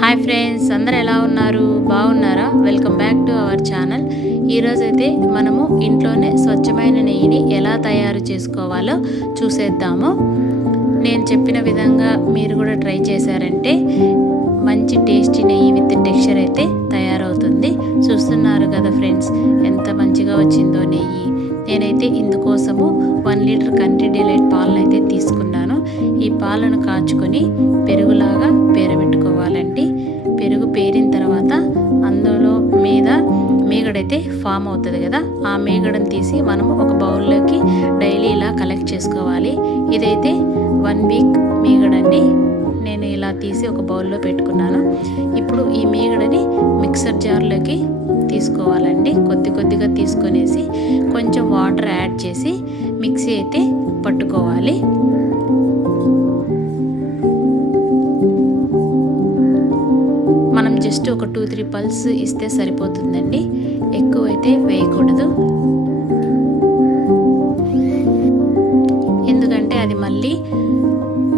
Hi friends, అందరూ ఎలా ఉన్నారు? బాగున్నారా? Welcome back to our channel. ఈరోజైతే మనము ఇంట్లోనే స్వచ్ఛమైన నెయ్యిని ఎలా తయారు చేసుకోవాలో చూసేద్దాము. నేను చెప్పిన విధంగా మీరు కూడా ట్రై చేశారంటే మంచి టేస్టీ నెయ్యి విత్ టెక్స్చర్ అయితే తయారవుతుంది. చూస్తున్నారు కదా ఫ్రెండ్స్, ఎంత మంచిగా వచ్చిందో నెయ్యి. నేనైతే ఇందుకోసము 1 లీటర్ కంట్రీ డిలైట్ పాలను అయితే తీసుకున్నాను. ఈ పాలను కాచుకొని పెరుగులాగా పేరబెట్టుకోవాలండి. పెరుగు పేరిన తర్వాత అందులో మీద మీగడైతే ఫామ్ అవుతుంది కదా, ఆ మీగడను తీసి మనము ఒక బౌల్లోకి డైలీ ఇలా కలెక్ట్ చేసుకోవాలి. ఇదైతే 1 వీక్ మీగడండి. నేను ఇలా తీసి ఒక బౌల్లో పెట్టుకున్నాను. ఇప్పుడు ఈ మీగడని మిక్సర్ జార్లోకి తీసుకోవాలండి. కొద్దిగా తీసుకొనేసి కొంచెం వాటర్ యాడ్ చేసి మిక్సీ అయితే పట్టుకోవాలి. మనం జస్ట్ ఒక 2-3 పల్స్ ఇస్తే సరిపోతుందండి, ఎక్కువైతే వేయకూడదు. ఎందుకంటే అది మళ్ళీ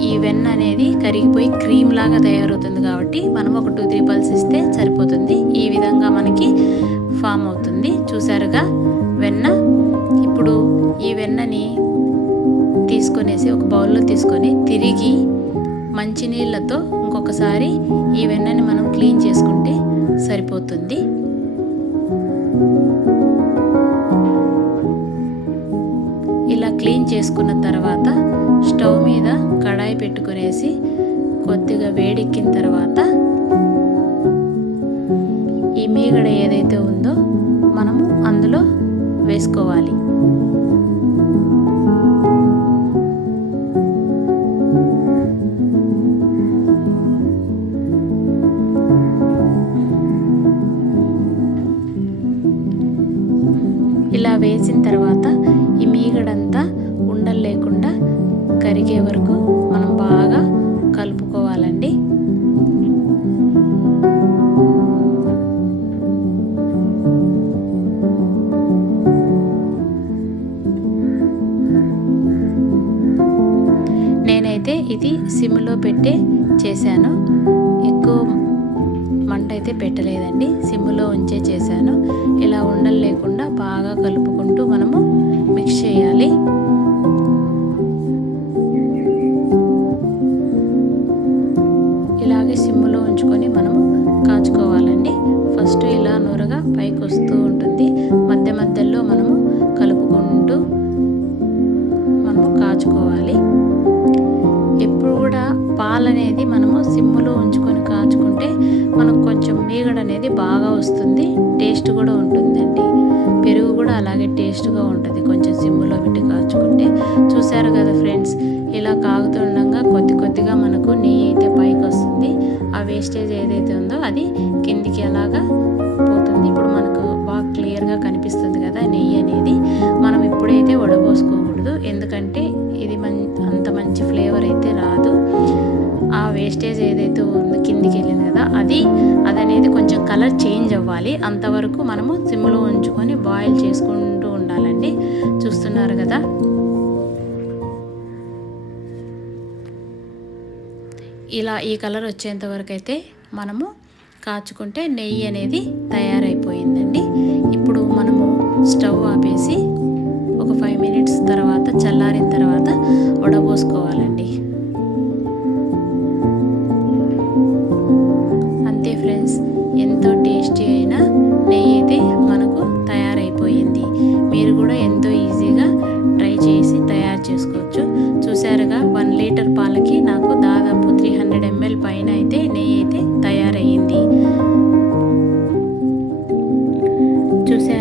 ఈ వెన్న అనేది కరిగిపోయి క్రీమ్ లాగా తయారవుతుంది కాబట్టి మనం ఒక 2-3 పల్స్ ఇస్తే సరిపోతుంది. ఈ విధంగా మనకి ఫామ్ అవుతుంది. చూసారుగా వెన్న. ఇప్పుడు ఈ వెన్నని తీసుకొనేసి ఒక బౌల్లో తీసుకొని తిరిగి మంచినీళ్ళతో ఇంకొకసారి ఈ వెన్నని మనం క్లీన్ చేసుకుంటే సరిపోతుంది. ఇలా క్లీన్ చేసుకున్న తర్వాత స్టవ్ మీద కడాయి పెట్టుకునేసి కొద్దిగా వేడెక్కిన తర్వాత ఈ మీగడ ఏదైతే ఉందో మనము అందులో వేసుకోవాలి. ఇలా వేసిన తర్వాత ఈ మీగడంతా ఉండలు లేకుండా కరిగే వరకు మనం బాగా కలుపుకోవాలండి. నేనైతే ఇది సిమ్లో పెట్టే చేశాను, ఎక్కువ మంట అయితే పెట్టలేదండి, సిమ్లో ఉంచే చేశాను. ఇలా ఉండలు లేకుండా బాగా కలుపుకుంటూ మనము మిక్స్ చేయాలి. ఇలాగే సిమ్లో ఉంచుకొని మనము కాచుకోవాలండి. ఫస్ట్ ఇలా నూరగా పైకి వస్తూ ఉంటుంది, మధ్య మధ్యలో మనము కలుపుకుంటూ మనము కాచుకోవాలి. ఎప్పుడు కూడా పాలనేది మనము సిమ్లో ఉంచుకొని కాచుకుంటే మనకు కొంచెం మీగడ అనేది బాగా వస్తుంది, టేస్ట్ కూడా ఉంటుందండి. పెరుగు కూడా అలాగే టేస్ట్గా ఉంటుంది కొంచెం సిమ్లో పెట్టి కాచుకుంటే. చూసారు కదా ఫ్రెండ్స్, ఇలా కాగుతుండగా కొద్దిగా మనకు నెయ్యి అయితే పైకి వస్తుంది. ఆ వేస్టేజ్ ఏదైతే ఉందో అది కిందికి అలాగా పోతుంది. ఇప్పుడు మనకు బాగా క్లియర్గా కనిపిస్తుంది కదా నెయ్యి అనేది. మనం ఇప్పుడైతే వడపోసుకోకూడదు, ఎందుకంటే ఇది అంత మంచి ఫ్లేవర్ అయితే రాదు. ఆ వేస్టేజ్ ఏదైతే ఉందో కిందికి వెళ్ళింది కదా, అది అనేది కొంచెం కలర్ చేంజ్ అవ్వాలి. అంతవరకు మనము సిమ్లో ఉంచుకొని బాయిల్ చేసుకుంటూ ఉండాలండి. చూస్తున్నారు కదా, ఇలా ఈ కలర్ వచ్చేంత వరకు అయితే మనము కాచుకుంటే నెయ్యి అనేది తయారైపోయిందండి. ఇప్పుడు మనము స్టవ్ ఆపేసి ఒక 5 మినిట్స్ తర్వాత చల్లారిన తర్వాత వడపోసుకోవాలండి. అంతే ఫ్రెండ్స్, ఎంతో టేస్టీ అయిన నెయ్యి అయితే మనకు తయారైపోయింది. మీరు కూడా ఎంతో ఈజీగా ట్రై చేసి తయారు చేసుకోవచ్చు. చూసారుగా, 1 లీటర్ పాలకి నాకు దాదాపు 300 ml పైన అయితే నెయ్యి అయితే తయారయ్యింది. చూసారు